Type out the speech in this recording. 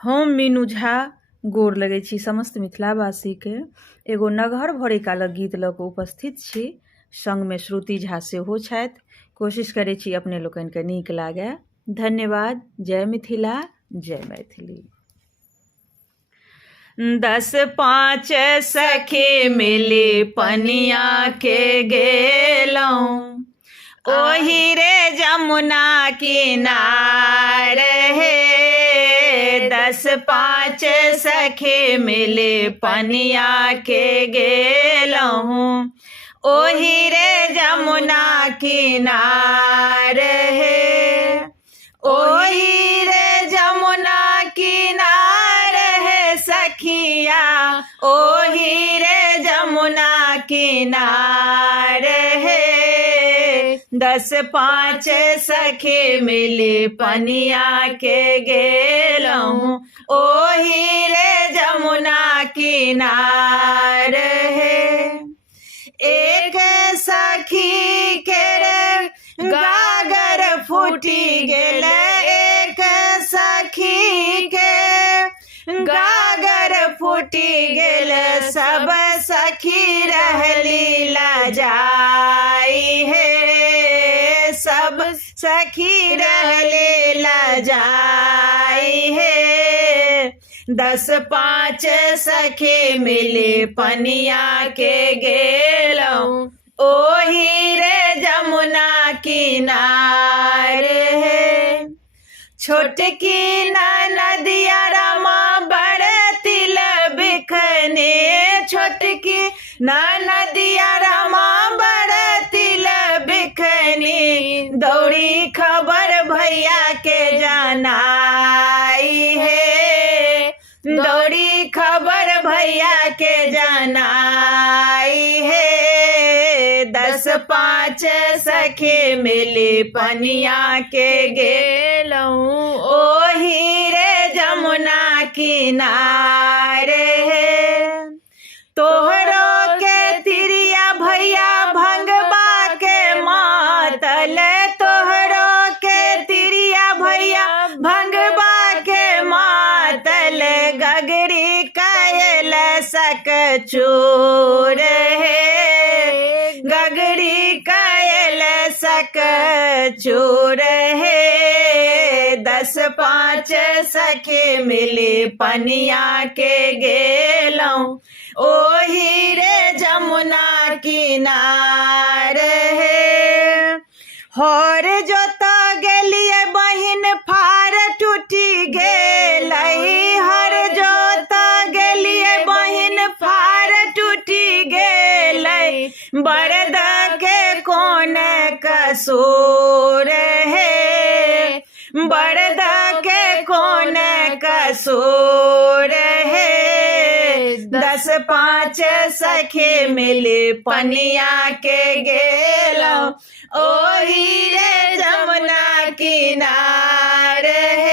हम मीनू झा गोर लगै छी समस्त मिथिलावासीके। एगो नगहर भरे कालक गीत लऽ कऽ उपस्थित छी। संगमे श्रुति झा सेहो छथि। कोशिश करै छी अपने लोकनिके नीक लागै। धन्यवाद। जय मिथिला, जय मैथिली। 10-5 सखी मिली पनिया के गेलौं, ओही रे जमुना किनार हे। 10-5 सखी मिली पनिया के गेलौं, ओही रे जमुना किनार हे। ओही रे जमुना किनार है सखिया, ओही रे जमुना किनार है। 10-5 सखी मिली पनिया के गेलौं, ओही रे जमुना किनार है। एक सखी के गागर फूटी गेल, एक सखी के गागर फूटी गेल। सब सखी रहली लजाई हे, सब सखी रहली लजाई हे। 10-5 सखी मिली पनिया के गेलौं, ओही रे जमुना किनार है। छोटकी नदिया रामा बड़ तिल बिखने, छोटकी नदिया रामा बड़ तिल बिखनी। दौड़ी खबर भैया के जनाई है, दौड़ी खबर भैया के जनाई है। 10-5 सखी मिली पनिया के गेलौं, ओही रे जमुना किनार है। तोहरो के तिरिया भैया भंगबा के मातल, तोहरो के तिरिया भैया भंगबा के मातल। गगरी कायल सक चूर है, गगरी कायल सक चूर है। 10-5 सखी मिली पनिया के गेलौं, ओही रे जमुना किनार है। हर जोता गेलिए बहिन फार टूटी गेलई, हर जोता गेलिए बहिन फार टूटी गेलई। बरद के कौन कसूर है, बरद के कौन कसूर है। 10-5 सखी मिली पनिया के गेलौं, ओही रे जमुना किनार है।